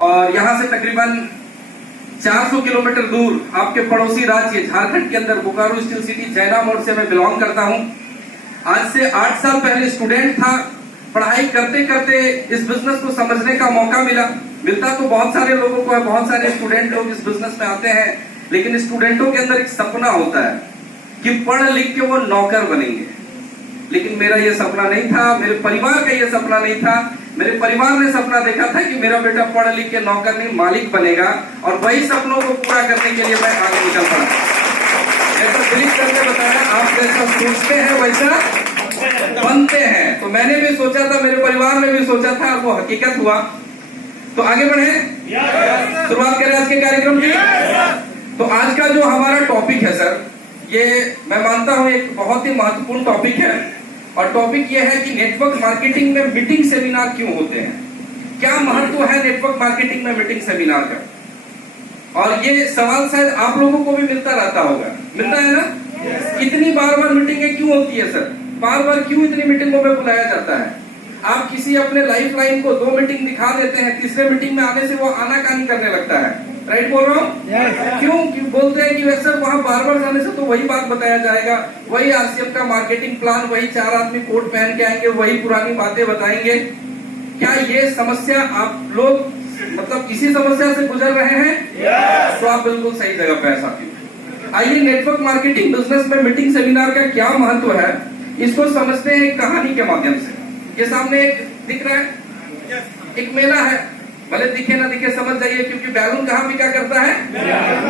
और यहाँ से तकरीबन 400 किलोमीटर दूर आपके पड़ोसी राज्य झारखंड के अंदर बोकारो स्टील सिटी जैना मोड़ से मैं बिलोंग करता हूँ। आज से 8 साल पहले स्टूडेंट था। पढ़ाई करते करते इस बिजनेस को समझने का मौका मिलता तो बहुत सारे लोगों को है, बहुत सारे स्टूडेंट लोग इस बिजनेस में आते हैं, लेकिन स्टूडेंटों के अंदर एक सपना होता है कि पढ़ लिख के वो नौकर बनेंगे। लेकिन मेरा ये सपना नहीं था, मेरे परिवार का ये सपना नहीं था। मेरे परिवार ने सपना देखा था कि मेरा बेटा पढ़ लिख के नौकर नहीं मालिक बनेगा, और वही सपनों को पूरा करने के लिए मैं आगे निकल पड़ा। ऐसा बिलीव करके बताया, आप जैसा सोचते हैं वैसा बनते हैं। तो मैंने भी सोचा था, मेरे परिवार ने भी सोचा था, और वो हकीकत हुआ। तो आगे बढ़े, शुरुआत करें आज के कार्यक्रम की। तो आज का जो हमारा टॉपिक है सर, ये मैं मानता हूं एक बहुत ही महत्वपूर्ण टॉपिक है। और टॉपिक ये है कि नेटवर्क मार्केटिंग में मीटिंग सेमिनार क्यों होते हैं, क्या महत्व है नेटवर्क मार्केटिंग में मीटिंग सेमिनार का। और ये सवाल शायद आप लोगों को भी मिलता रहता होगा, मिलता है ना। इतनी बार बार मीटिंगें क्यों होती है सर, बार बार क्यों इतनी मीटिंगों में बुलाया जाता है। आप किसी अपने लाइफ लाइन को 2 मीटिंग दिखा देते हैं, तीसरे मीटिंग में आने से वो आनाकानी करने लगता है। राइट बोल रहा हूँ? क्यों बोलते हैं कि सर वहां बार बार जाने से तो वही बात बताया जाएगा, वही आरसीएम का मार्केटिंग प्लान, वही 4 आदमी कोट पहन के आएंगे, वही पुरानी बातें बताएंगे। क्या ये समस्या आप लोग मतलब इसी समस्या से गुजर रहे हैं? तो आप बिल्कुल सही जगह पे है साथियों। आइए नेटवर्क मार्केटिंग बिजनेस में मीटिंग सेमिनार का क्या महत्व है, इसको समझते हैं एक कहानी के माध्यम से। ये सामने एक दिख रहा है, एक मेला है, भले दिखे ना दिखे समझ जाइए, क्योंकि बैलून कहाँ बिका करता है,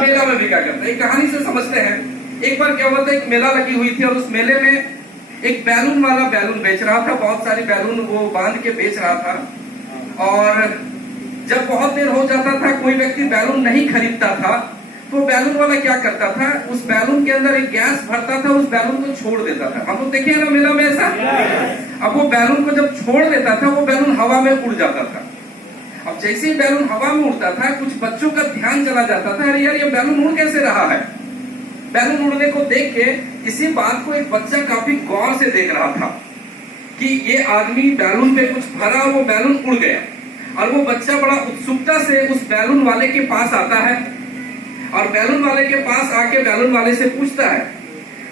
मेला में बिका करता है। एक कहानी से समझते हैं। एक बार क्या हुआ था, एक मेला लगी हुई थी और उस मेले में एक बैलून वाला बैलून बेच रहा था, बहुत सारे बैलून वो बांध के बेच रहा था। और जब बहुत देर हो जाता था, कोई व्यक्ति बैलून नहीं खरीदता था, तो बैलून वाला क्या करता था, उस बैलून के अंदर एक गैस भरता था, उस बैलून को छोड़ देता था। हम लोग देखे ना मेला में ऐसा। अब वो बैलून को जब छोड़ देता था, वो बैलून हवा में उड़ जाता था। अब जैसे ही बैलून हवा में उड़ता था, कुछ बच्चों का ध्यान चला जाता था, अरे यार ये बैलून उड़ कैसे रहा है। बैलून उड़ने को देख के इसी बात को एक बच्चा काफी गौर से देख रहा था कि ये आदमी बैलून पे कुछ भरा, वो बैलून उड़ गया। और वो बच्चा बड़ा उत्सुकता से उस बैलून वाले के पास आता है, और बैलून वाले के पास आके बैलून वाले से पूछता है,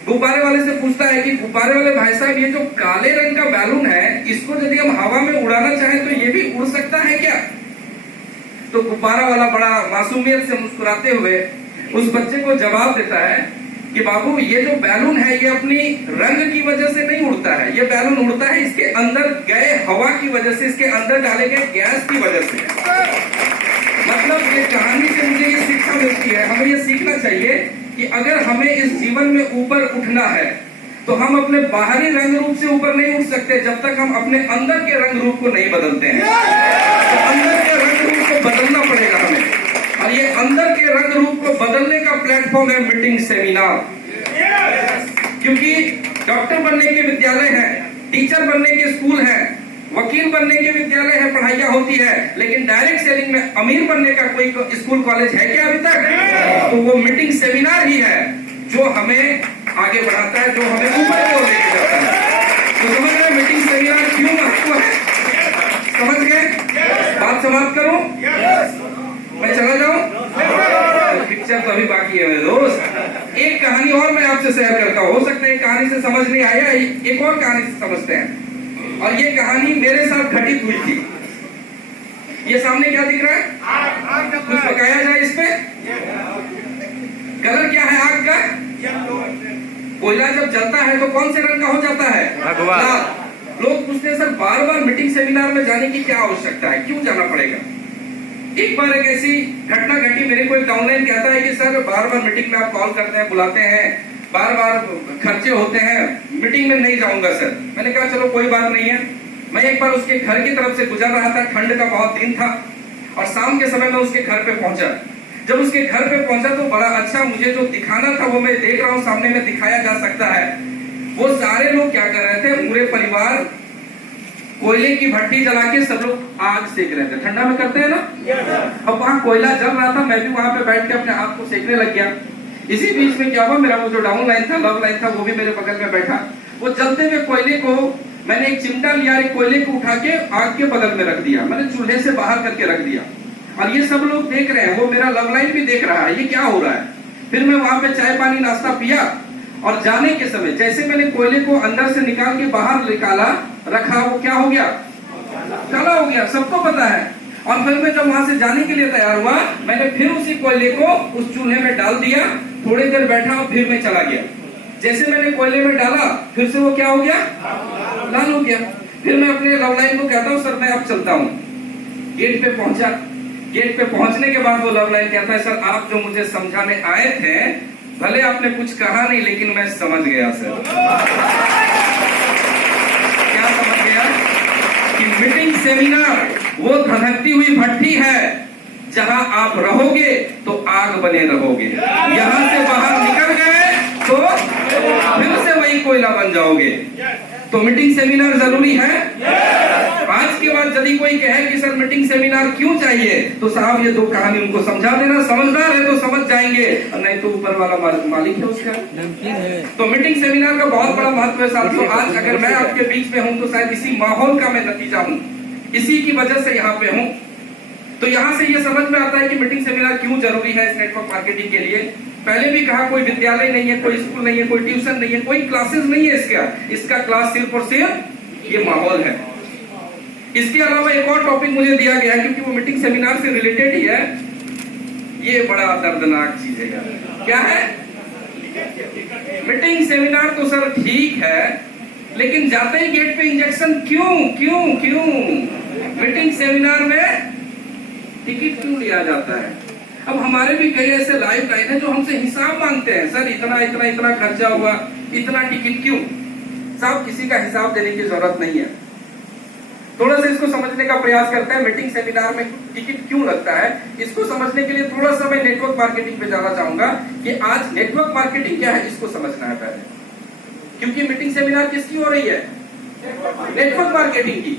गुब्बारे वाले से पूछता है कि गुब्बारे वाले भाई साहब, ये जो काले रंग का बैलून है, इसको यदि हम हवा में उड़ाना चाहें तो ये भी उड़ सकता है क्या। तो गुब्बारा वाला बड़ा मासूमियत से मुस्कुराते हुए उस बच्चे को जवाब देता है कि बाबू, ये जो बैलून है ये अपनी रंग की वजह से नहीं उड़ता है, ये बैलून उड़ता है इसके अंदर गए हवा की वजह से, इसके अंदर डाले गए गैस की वजह से। मतलब ये कहानी से मुझे ये शिक्षा मिलती है, हमें ये सीखना चाहिए कि अगर हमें इस जीवन में ऊपर उठना है तो हम अपने बाहरी रंग रूप से ऊपर नहीं उठ सकते जब तक हम अपने अंदर के रंग रूप को नहीं बदलते हैं। तो अंदर के रंग रूप को बदलना पड़ेगा हमें, और ये अंदर के रंग रूप को बदलने का प्लेटफॉर्म है मीटिंग सेमिनार। क्योंकि डॉक्टर बनने के विद्यालय है, टीचर बनने के स्कूल है, वकील बनने के विद्यालय है, पढ़ाइयाँ होती है, लेकिन डायरेक्ट सेलिंग में अमीर बनने का कोई स्कूल कॉलेज है क्या अभी तक? तो वो मीटिंग सेमिनार ही है जो हमें आगे बढ़ाता है, जो हमें ऊपर की ओर लेके जाता है। तो समझ गए मीटिंग सेमिनार क्यों महत्व है, समझ गए। बात समाप्त करूं, मैं चला जाऊं, पिक्चर तो अभी बाकी है मेरे दोस्त। एक कहानी और मैं आपसे शेयर करता हूं, हो सकता है कहानी से समझ नहीं आया, एक और कहानी से समझते हैं। और ये कहानी मेरे साथ घटित हुई थी। ये सामने क्या दिख रहा है, कुछ बताया जाए इस पे। कलर क्या है आग का? कोयला जब जलता है तो कौन से रंग का हो जाता है? लाल। लोग पूछते हैं सर बार बार मीटिंग सेमिनार में जाने की क्या आवश्यकता है, क्यों जाना पड़ेगा। एक बार एक ऐसी घटना घटी, मेरे को एक डाउनलाइन कहता है कि सर बार बार मीटिंग में आप कॉल करते हैं, बुलाते हैं, बार बार खर्चे होते हैं, मीटिंग में नहीं जाऊंगा सर। मैंने कहा चलो कोई बात नहीं है। मैं एक बार उसके घर की तरफ से गुजर रहा था, ठंड का बहुत दिन था, और शाम के समय में उसके घर पे पहुंचा। जब उसके घर पे पहुंचा तो बड़ा अच्छा, मुझे जो दिखाना था वो मैं देख रहा हूँ, सामने में दिखाया जा सकता है। वो सारे लोग क्या कर रहे थे, पूरे परिवार कोयले की भट्टी जला के सब लोग आग सेक रहे थे, ठंडा में करते हैं ना। अब वहां कोयला जल रहा था, मैं भी वहां पे बैठ के अपने हाथ को सेकने लग गया। इसी बीच में क्या हुआ, मेरा वो जो डाउन लाइन था, लव लाइन था, वो भी मेरे बगल में बैठा। वो जलते हुए कोयले को मैंने एक चिमटा लिया, एक कोयले को उठा के आग के बगल में रख दिया, मैंने चूल्हे से बाहर करके रख दिया। और ये सब लोग देख रहे हैं, वो मेरा लव लाइन भी देख रहा है, ये क्या हो रहा है। फिर मैं वहां पे चाय पानी नाश्ता पिया और जाने के समय जैसे मैंने कोयले को अंदर से निकाल के बाहर निकाला रखा, वो क्या हो गया, काला हो गया, सबको पता है। और फिर मैं जब वहां से जाने के लिए तैयार हुआ, मैंने फिर उसी कोयले को उस चूल्हे में डाल दिया, थोड़ी देर बैठा और फिर मैं चला गया। जैसे मैंने कोयले में डाला फिर से वो क्या हो गया, लाल हो गया। फिर मैं अपने लव लाइन को कहता हूँ सर मैं अब चलता हूँ। गेट पे पहुंचा, गेट पे पहुंचने के बाद वो लव लाइन कहता है सर आप जो मुझे समझाने आए थे, भले आपने कुछ कहा नहीं लेकिन मैं समझ गया सर। क्या समझ गया कि मीटिंग सेमिनार वो धधकती हुई भट्टी है, जहां आप रहोगे तो आग बने रहोगे, यहां से बाहर निकल गए तो फिर से वही कोयला बन जाओगे। तो मीटिंग सेमिनार जरूरी है। आज के बाद यदि कोई कहे कि सर मीटिंग सेमिनार क्यों चाहिए, तो साहब ये दो कहानी उनको समझा देना, समझदार है तो समझ जाएंगे, और नहीं तो ऊपर वाला मालिक है उसका। तो मीटिंग सेमिनार का बहुत बड़ा महत्व है साथियों। आज अगर मैं आपके बीच में हूं तो शायद इसी माहौल का मैं नतीजा हूं, इसी की वजह से यहाँ पे हूं। तो यहाँ से ये समझ में आता है कि मीटिंग सेमिनार क्यों जरूरी है इस नेटवर्क मार्केटिंग के लिए। पहले भी कहा कोई विद्यालय नहीं है, कोई स्कूल नहीं है, कोई ट्यूशन नहीं है, कोई क्लासेस नहीं है इसका क्लास सिर्फ और सिर्फ ये माहौल है। इसके अलावा एक और टॉपिक मुझे दिया गया क्योंकि वो मीटिंग सेमिनार से रिलेटेड ही है। ये बड़ा दर्दनाक चीज है यार। क्या है? मीटिंग सेमिनार तो सर ठीक है, लेकिन जाते ही गेट पे इंजेक्शन क्यों क्यों क्यों? मीटिंग सेमिनार में टिकट क्यों लिया जाता है? अब हमारे भी कई ऐसे लाइव लाइन है जो हमसे हिसाब मांगते हैं, सर इतना इतना इतना खर्चा हुआ, इतना टिकट क्यों? साहब किसी का हिसाब देने की जरूरत नहीं है। थोड़ा सा इसको समझने का प्रयास करते हैं, मीटिंग सेमिनार में टिकट क्यों लगता है। इसको समझने के लिए थोड़ा सा मैं नेटवर्क मार्केटिंग पे जाना चाहूंगा कि आज नेटवर्क मार्केटिंग क्या है, इसको समझना है पहले। क्योंकि मीटिंग सेमिनार किसकी हो रही है? नेटवर्क मार्केटिंग की।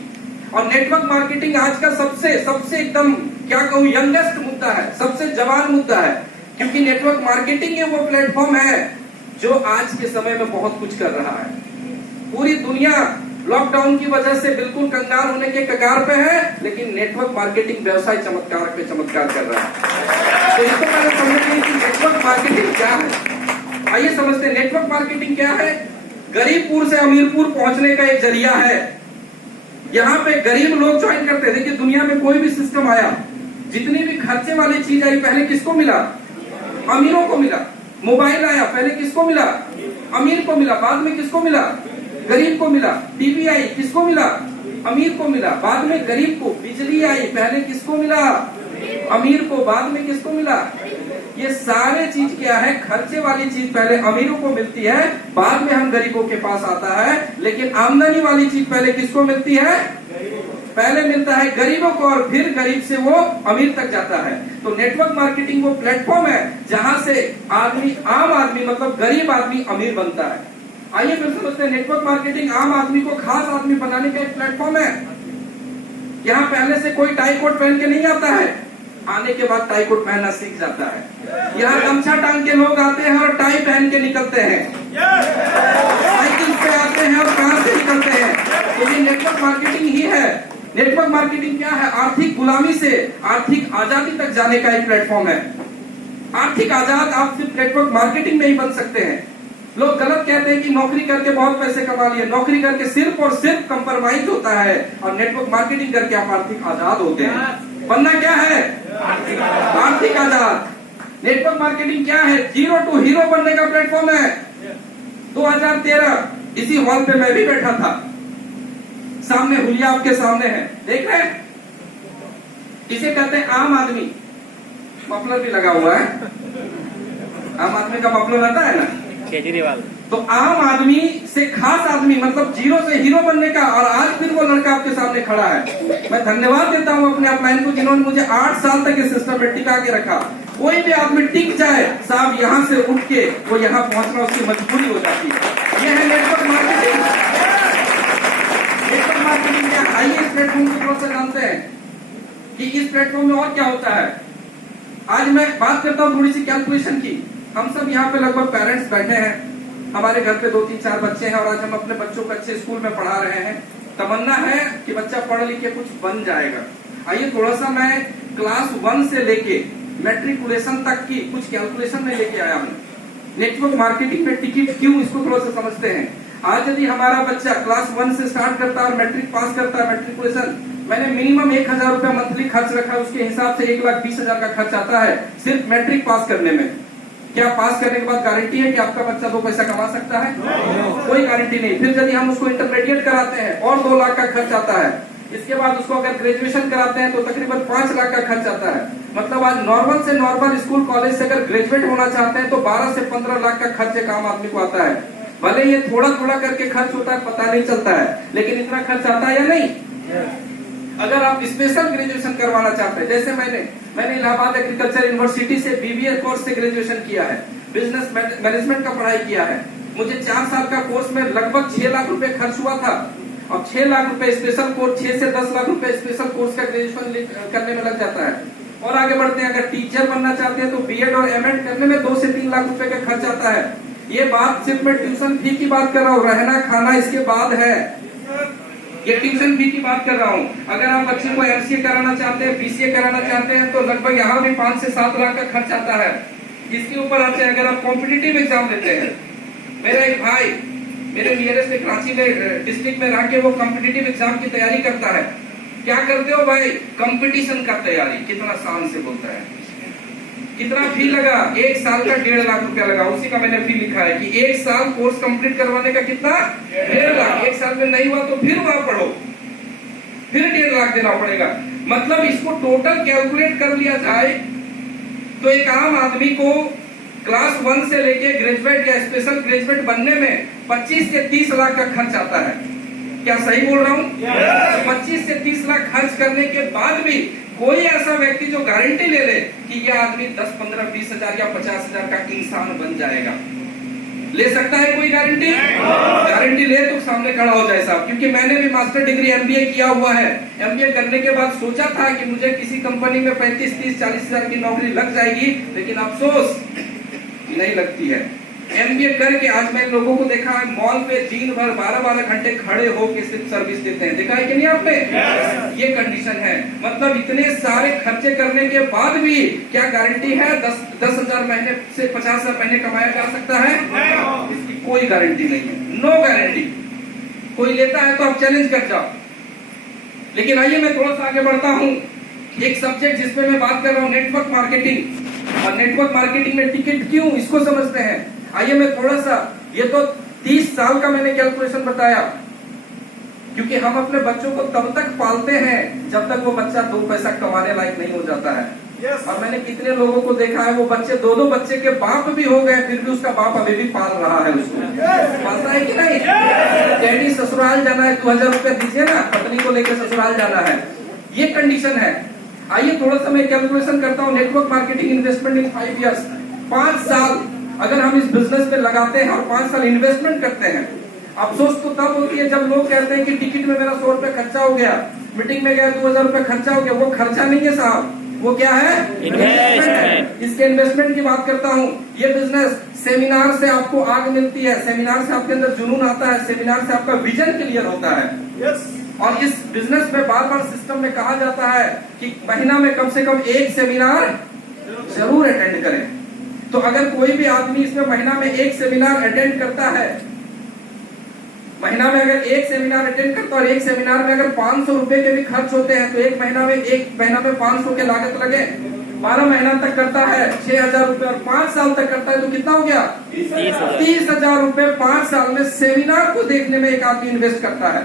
और नेटवर्क मार्केटिंग आज का सबसे एकदम क्या कहूं यंगेस्ट मुद्दा है, सबसे जवान मुद्दा है। क्योंकि नेटवर्क मार्केटिंग वो प्लेटफॉर्म है जो आज के समय में बहुत कुछ कर रहा है। पूरी दुनिया लॉकडाउन की वजह से बिल्कुल कंगाल होने के कगार पे है, लेकिन नेटवर्क मार्केटिंग व्यवसाय चमत्कार पे चमत्कार कर रहा है। तो इसको पहले समझते कि नेटवर्क मार्केटिंग क्या है। आइए समझते हैं नेटवर्क मार्केटिंग क्या है। गरीबपुर से अमीरपुर पहुंचने का एक जरिया है। यहाँ पे गरीब लोग ज्वाइन करते हैं। देखिए दुनिया में कोई भी सिस्टम आया, जितनी भी खर्चे वाली चीज आई पहले किसको मिला? अमीरों को मिला। मोबाइल आया पहले किसको मिला? अमीर को मिला। बाद में किसको मिला? गरीब को मिला। टीवी आई किसको मिला? अमीर को मिला। बाद में गरीब को। बिजली आई पहले किसको मिला? अमीर को। बाद में किसको मिला? ये सारे चीज क्या है? खर्चे वाली चीज पहले अमीरों को मिलती है, बाद में हम गरीबों के पास आता है। लेकिन आमदनी वाली चीज पहले किसको मिलती है? पहले मिलता है गरीबों को और फिर गरीब से वो अमीर तक जाता है। तो नेटवर्क मार्केटिंग वो प्लेटफॉर्म है जहां से आदमी, आम आदमी मतलब गरीब आदमी अमीर बनता है। आइए फिर समझते हैं नेटवर्क मार्केटिंग आम आदमी को खास आदमी बनाने का एक प्लेटफॉर्म है। यहाँ पहले से कोई टाई कोट पहन के नहीं आता है, आने के बाद टाई कोट पहनना सीख जाता है। यहाँ गमछा टांग के लोग आते हैं और टाई पहन के निकलते हैं। साइकिल पे आते हैं और कार से निकलते हैं। तो ये नेटवर्क मार्केटिंग ही है। नेटवर्क मार्केटिंग क्या है? आर्थिक गुलामी से आर्थिक आजादी तक जाने का एक प्लेटफॉर्म है। आर्थिक आजाद आप सिर्फ नेटवर्क मार्केटिंग में ही बन सकते हैं। लोग गलत कहते हैं कि नौकरी करके बहुत पैसे कमा लिए। नौकरी करके सिर्फ और सिर्फ कंप्रोमाइज होता है, और नेटवर्क मार्केटिंग करके आप आर्थिक आजाद होते हैं। बनना क्या है? आर्थिक आजाद। नेटवर्क मार्केटिंग क्या है? जीरो टू हीरो बनने का प्लेटफॉर्म है। 2013 इसी हॉल पे मैं भी बैठा था। सामने हुलिया आपके सामने है, देख रहे हैं? इसे कहते हैं आम आदमी। मफलर भी लगा हुआ है। आम आदमी का मफलर रहता है ना, केजरीवाल। तो आम आदमी से खास आदमी मतलब जीरो से हीरो बनने का। और आज फिर वो लड़का आपके सामने खड़ा है। मैं धन्यवाद देता हूँ अपने अपलाइन को जिन्होंने मुझे 8 साल तक इस सिस्टम में टिका के रखा। कोई भी आदमी टिक जाए साहब, यहाँ से उठ के वो यहाँ पहुंचना उसकी मजबूरी हो जाती है। ये है नेटवर्क मार्केटिंग। नेटवर्क मार्केटिंग क्या? आइए इस प्लेटफॉर्म को थोड़ा सा जानते हैं कि इस प्लेटफॉर्म में और क्या होता है। आज मैं बात करता हूँ थोड़ी सी कैलकुलेशन की। हम सब यहाँ पे लगभग पेरेंट्स बैठे हैं। हमारे घर पे 2-3-4 बच्चे हैं और आज हम अपने बच्चों को अच्छे स्कूल में पढ़ा रहे हैं। तमन्ना है कि बच्चा पढ़ लिख के कुछ बन जाएगा। आइए थोड़ा सा मैं क्लास 1 से लेके मैट्रिकुलेशन तक की कुछ कैलकुलेशन में लेके आया हूँ। नेटवर्क मार्केटिंग में टिकट क्यों, इसको थोड़ा सा समझते हैं। आज यदि हमारा बच्चा क्लास 1 से स्टार्ट करता है और मैट्रिक पास करता है, मैट्रिकुलेशन, मैंने मिनिमम 1000 रुपया मंथली खर्च रखा है, उसके हिसाब से 1,20,000 का खर्च आता है सिर्फ मैट्रिक पास करने में। क्या पास करने के बाद गारंटी है कि आपका बच्चा 2 पैसा कमा सकता है? कोई गारंटी नहीं। फिर यदि हम उसको इंटरमीडिएट कराते हैं और 2 लाख का खर्च आता है। इसके बाद उसको अगर ग्रेजुएशन कराते हैं तो तकरीबन 5 लाख का खर्च आता है। मतलब आज नॉर्मल से नॉर्मल स्कूल कॉलेज से अगर ग्रेजुएट होना चाहते हैं तो 12 से 15 लाख का खर्च एक आम आदमी को आता है। भले ये थोड़ा थोड़ा करके खर्च होता है, पता नहीं चलता है, लेकिन इतना खर्च आता है या नहीं? अगर आप स्पेशल ग्रेजुएशन करवाना चाहते हैं, जैसे मैंने इलाहाबाद एग्रीकल्चर यूनिवर्सिटी से बीबीए कोर्स से ग्रेजुएशन किया है, बिजनेस मैनेजमेंट का पढ़ाई किया है। मुझे 4 साल का कोर्स में लगभग 6 लाख रुपए खर्च हुआ था। अब 6 लाख रुपए स्पेशल कोर्स, 6 से 10 लाख रुपए स्पेशल कोर्स का ग्रेजुएशन करने में लग जाता है। और आगे बढ़ते हैं, अगर टीचर बनना चाहते हैं तो बीएड और एमएड करने में 2 से 3 लाख रुपए का खर्च आता है। ये बात सिर्फ मैं ट्यूशन फी की बात कर रहा हूँ, रहना खाना इसके बाद है। ये ट्यूशन फी की बात कर रहा हूँ। अगर आप बच्चे को एमसीए कराना चाहते हैं, बीसीए कराना चाहते हैं तो लगभग यहाँ भी 5 से 7 लाख का खर्च आता है। इसके ऊपर आते हैं अगर आप कॉम्पिटिटिव एग्जाम लेते हैं। मेरा एक भाई मेरे नियरेस्ट में कराची में डिस्ट्रिक्ट में रह के वो कॉम्पिटिटिव एग्जाम की तैयारी करता है। क्या करते हो भाई? कंपटीशन का तैयारी। कितना शान से बोलता है। कितना फी लगा? 1 साल का 1.5 लाख रुपया लगा। उसी का मैंने फी लिखा है कि 1 साल कोर्स कंप्लीट करवाने का कितना? 1.5 लाख। 1 साल में नहीं हुआ तो फिर वहां पढ़ो, फिर 1.5 लाख देना पड़ेगा। मतलब इसको टोटल कैलकुलेट कर लिया जाए तो एक आम आदमी को क्लास 1 से लेके ग्रेजुएट या स्पेशल ग्रेजुएट बनने में 25 से 30 लाख का खर्च आता है। क्या सही बोल रहा हूँ? 25 से 30 लाख खर्च करने के बाद भी कोई ऐसा व्यक्ति जो गारंटी ले ले कि ये आदमी 10, 15, 20 हजार या 50 हजार का इंसान बन जाएगा, ले सकता है कोई गारंटी? गारंटी ले तो सामने खड़ा हो जाए साहब। क्योंकि मैंने भी मास्टर डिग्री एमबीए किया हुआ है। एमबीए करने के बाद सोचा था कि मुझे किसी कंपनी में 35, 30, 40 हजार की नौकरी लग जाएगी, लेकिन अफसोस नहीं लगती है। एमबीए करके आज मैं लोगों को देखा है मॉल पे दिन भर 12-12 घंटे खड़े होके सिर्फ सर्विस देते हैं। देखा है कि नहीं आपने? ये कंडीशन है। मतलब इतने सारे खर्चे करने के बाद भी क्या गारंटी है 10 हजार महीने से 50 हजार महीने कमाया जा सकता है? इसकी कोई गारंटी नहीं है, नो गारंटी। कोई लेता है तो आप चैलेंज कर जाओ। लेकिन आइए मैं थोड़ा सा आगे बढ़ता हूँ। एक सब्जेक्ट जिसमें मैं बात कर रहा हूँ नेटवर्क मार्केटिंग। और नेटवर्क मार्केटिंग में टिकट क्यों, इसको समझते हैं। आइए मैं थोड़ा सा, ये तो 30 साल का मैंने कैलकुलेशन बताया, क्योंकि हम अपने बच्चों को तब तक पालते हैं जब तक वो बच्चा 2 पैसा कमाने लायक नहीं हो जाता है। और मैंने कितने लोगों को देखा है वो बच्चे 2-2 बच्चे के बाप भी हो गए, फिर भी उसका बाप अभी भी पाल रहा है उसको। पालता है कि नहीं? डैडी ससुराल जाना है, 2000 रुपया दीजिए ना, पत्नी को लेकर ससुराल जाना है। ये कंडीशन है। आइए थोड़ा सा मैं कैलकुलेशन करता हूँ। नेटवर्क मार्केटिंग इन्वेस्टमेंट इन 5 ईयर्स, 5 साल अगर हम इस बिजनेस में लगाते हैं और 5 साल इन्वेस्टमेंट करते हैं। अफसोस तो तब होती है जब लोग कहते हैं कि टिकट में मेरा 100 रुपया खर्चा हो गया, मीटिंग में गया 2000 रुपया खर्चा हो गया। वो खर्चा नहीं है साहब, वो क्या है? इन्वेस्टमेंट। इसके इन्वेस्टमेंट की बात करता हूँ। ये बिजनेस सेमिनार से आपको आग मिलती है, सेमिनार से आपके अंदर जुनून आता है, सेमिनार से आपका विजन क्लियर होता है। और इस बिजनेस में बार बार सिस्टम में कहा जाता है कि महीना में कम से कम 1 सेमिनार जरूर अटेंड करें। तो अगर कोई भी आदमी इसमें महीना में 1 सेमिनार अटेंड करता है, महीना में अगर 1 सेमिनार अटेंड करता है और 1 सेमिनार में अगर 500 रुपए के भी खर्च होते हैं तो एक महीना में 500 के लागत लगे, 12 महीना तक करता है 6000 रुपए और 5 साल तक करता है तो कितना हो गया? 30,000 रुपए 5 साल में सेमिनार को देखने में एक आदमी इन्वेस्ट करता है।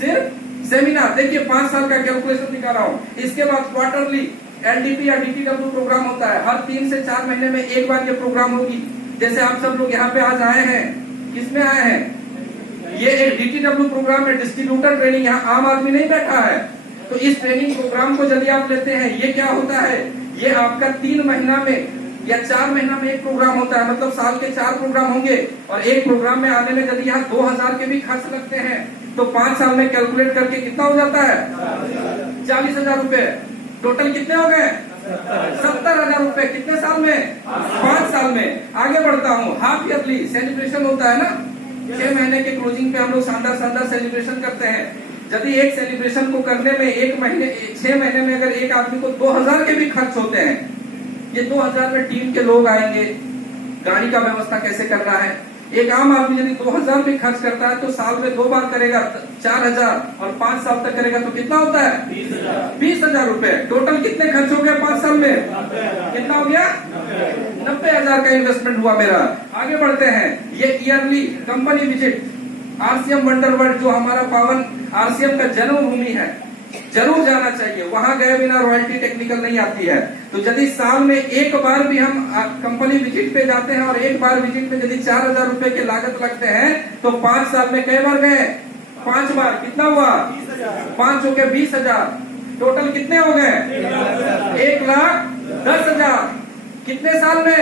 सिर्फ सेमिनार देखिए, 5 साल का कैलकुलेशन दिखा रहा हूँ। इसके बाद क्वार्टरली एलडीपी या डीटीडब्ल्यू प्रोग्राम होता है। हर 3 से 4 महीने में एक बार ये प्रोग्राम होगी। जैसे आप सब लोग यहाँ पे आज आए हैं, किसमें आए हैं? ये एक डीटीडब्ल्यू प्रोग्राम है, डिस्ट्रीब्यूटर ट्रेनिंग। यहाँ आम आदमी नहीं बैठा है। तो इस ट्रेनिंग प्रोग्राम को यदि आप लेते हैं, ये क्या होता है? ये आपका 3 महीना में या 4 महीना में एक प्रोग्राम होता है। मतलब साल के 4 प्रोग्राम होंगे और एक प्रोग्राम में आने में यदि यहाँ 2000 के भी खर्च लगते हैं तो 5 साल में कैलकुलेट करके कितना हो जाता है? 40,000 रुपए। टोटल कितने हो गए? 70,000 रुपए। कितने साल में? 5 साल में। आगे बढ़ता हूँ। हाफ ईयरली सेलिब्रेशन होता है ना, 6 महीने के क्लोजिंग पे हम लोग शानदार सेलिब्रेशन करते हैं। यदि एक सेलिब्रेशन को करने में 1 महीने 6 महीने में अगर एक आदमी को 2000 के भी खर्च होते हैं, ये 2000 में टीम के लोग आएंगे, गाड़ी का व्यवस्था कैसे करना है। एक आम आदमी यदि 2000 भी खर्च करता है तो साल में 2 बार करेगा 4000 और 5 साल तक करेगा तो कितना होता है 20,000 रुपए। टोटल कितने खर्च हो गए 5 साल में, कितना हो गया 90,000 का इन्वेस्टमेंट हुआ मेरा। आगे बढ़ते हैं, ये yearly company visit RCM wonder world जो हमारा पावन आरसीएम का जन्मभूमि है, जरूर जाना चाहिए। वहां गए बिना रॉयल्टी टेक्निकल नहीं आती है। तो यदि साल में एक बार भी हम कंपनी विजिट पे जाते हैं और एक बार विजिट में यदि 4,000 रुपए की लागत लगते हैं तो 5 साल में कई बार गए 5 बार, कितना हुआ 5 हो गए 20,000। टोटल कितने हो गए 1,10,000। कितने साल में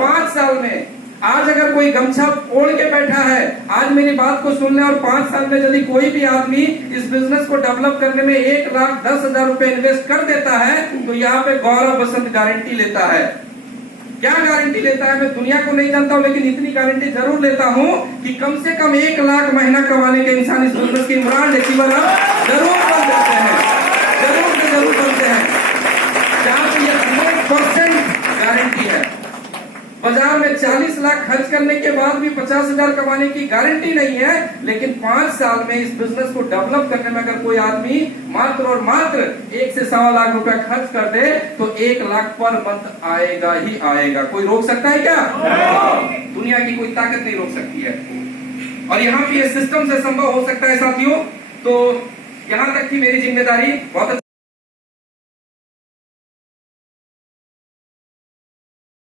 5 साल में। आज अगर कोई गमछा ओढ़ के बैठा है, आज मेरी बात को सुन ले और 5 साल में यदि कोई भी आदमी इस बिजनेस को डेवलप करने में 1,10,000 रुपए इन्वेस्ट कर देता है तो यहाँ पे गौरव बसंत गारंटी लेता है। क्या गारंटी लेता है मैं दुनिया को नहीं जानता हूँ, लेकिन इतनी गारंटी जरूर लेता हूँ कि कम से कम 1 लाख महीना कमाने के इंसान इस बिजनेस के इमरान अचीवर जरूर बन जाते हैं, जरूर से जरूर बनते हैं। जहाँ पे ये 100% गारंटी है। बाजार में 40 लाख खर्च करने के बाद भी 50,000 कमाने की गारंटी नहीं है, लेकिन 5 साल में इस बिजनेस को डेवलप करने में अगर कोई आदमी मात्र और मात्र 1 से 1.25 लाख रुपया खर्च कर दे तो 1 लाख पर मंथ आएगा ही आएगा। कोई रोक सकता है क्या? दुनिया की कोई ताकत नहीं रोक सकती है। और यहाँ पे सिस्टम से संभव हो सकता है साथियों। तो यहाँ तक थी मेरी जिम्मेदारी। बहुत